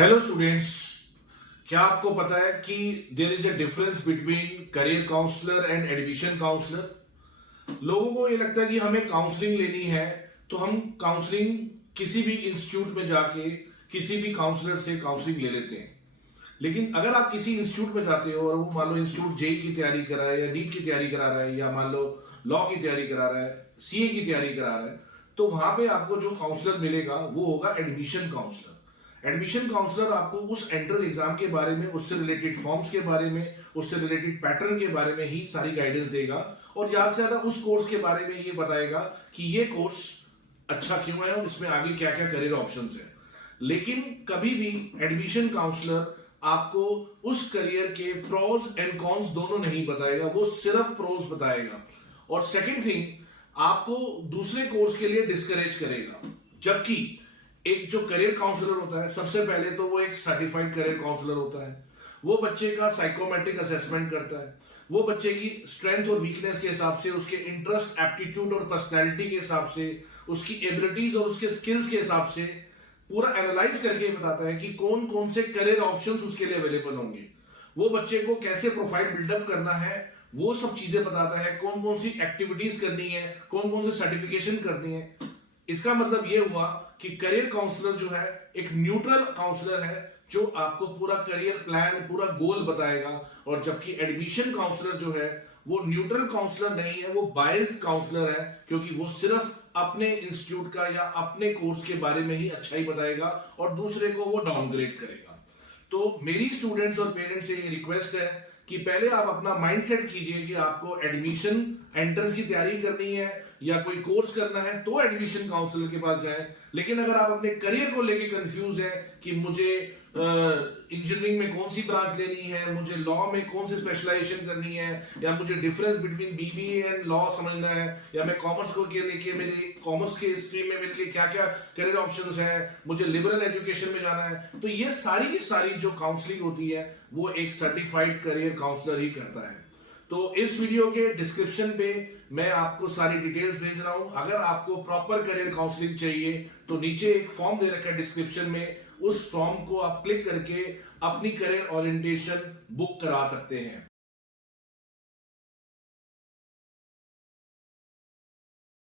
Hello students, क्या आपको पता है कि there is a difference between career counsellor and admission counsellor. लोगों को ये लगता है कि हमें काउंसलिंग लेनी है तो हम काउंसलिंग किसी भी इंस्टीट्यूट में जाके किसी भी काउंसलर से काउंसलिंग ले लेते हैं। लेकिन अगर आप किसी इंस्टीट्यूट में जाते हो और वो मान लो इंस्टीट्यूट जेई की तैयारी करा है या नीट की तैयारी करा रहा है या मान लो लॉ की तैयारी करा रहा है, सीए की तैयारी करा रहा है, तो वहां पे आपको जो काउंसलर मिलेगा वो होगा एडमिशन काउंसलर। एडमिशन काउंसलर आपको उस एंट्रेंस एग्जाम के बारे में, उससे रिलेटेड फॉर्म्स के बारे में, उससे रिलेटेड पैटर्न के बारे में ही सारी गाइडेंस देगा और ज्यादा से ज्यादा उस कोर्स के बारे में ये बताएगा कि ये कोर्स अच्छा क्यों है और इसमें आगे क्या क्या करियर ऑप्शंस है। लेकिन कभी भी एडमिशन काउंसलर आपको उस करियर के प्रोज एंड कॉन्स दोनों नहीं बताएगा, वो सिर्फ प्रोज बताएगा। और सेकंड थिंग, आपको दूसरे कोर्स के लिए डिस्करेज करेगा। जबकि एक जो करियर काउंसलर होता है, सबसे पहले तो वो एक सर्टिफाइड करियर काउंसलर होता है। वो बच्चे का साइकोमेट्रिक असेसमेंट करता है, वो बच्चे की स्ट्रेंथ और वीकनेस के हिसाब से, उसके इंटरेस्ट, एप्टीट्यूड और पर्सनैलिटी के हिसाब से, उसकी एबिलिटीज और उसके स्किल्स के हिसाब से पूरा एनालाइज करके बताता है कि कौन कौन से करियर ऑप्शंस उसके लिए अवेलेबल होंगे। वो बच्चे को कैसे प्रोफाइल बिल्डअप करना है वो सब चीजें बताता है, कौन कौन सी एक्टिविटीज करनी है, कौन कौन से सर्टिफिकेशन करनी है। इसका मतलब ये हुआ कि करियर काउंसलर जो है एक न्यूट्रल काउंसलर है जो आपको पूरा करियर प्लान, पूरा गोल बताएगा। और जबकि एडमिशन काउंसलर जो है वो न्यूट्रल काउंसलर नहीं है, वो बायस्ड काउंसलर है, क्योंकि वो सिर्फ अपने इंस्टीट्यूट का या अपने कोर्स के बारे में ही अच्छाई बताएगा और दूसरे को वो डाउनग्रेड करेगा। तो मेरी स्टूडेंट्स और पेरेंट्स से ये रिक्वेस्ट है कि पहले आप अपना माइंडसेट कीजिए कि आपको एडमिशन एंट्रेंस की तैयारी करनी है या कोई कोर्स करना है तो एडमिशन काउंसलर के पास जाएं। लेकिन अगर आप अपने करियर को लेके कंफ्यूज हैं कि मुझे इंजीनियरिंग में कौन सी ब्रांच लेनी है, मुझे लॉ में कौन सी स्पेशलाइजेशन करनी है, या मुझे difference between BBA and law समझना है, या मैं कॉमर्स को के लेके मेरे कॉमर्स के स्ट्रीम में मेरे लिए क्या क्या करियर ऑप्शंस हैं, मुझे लिबरल एजुकेशन में जाना है, तो ये सारी की सारी जो काउंसलिंग होती है वो एक सर्टिफाइड करियर काउंसलर ही करता है। तो इस वीडियो के डिस्क्रिप्शन पे मैं आपको सारी डिटेल्स भेज रहा हूं। अगर आपको प्रॉपर करियर काउंसलिंग चाहिए तो नीचे एक फॉर्म दे रखा है डिस्क्रिप्शन में, उस फॉर्म को आप क्लिक करके अपनी करियर ओरिएंटेशन बुक करा सकते हैं।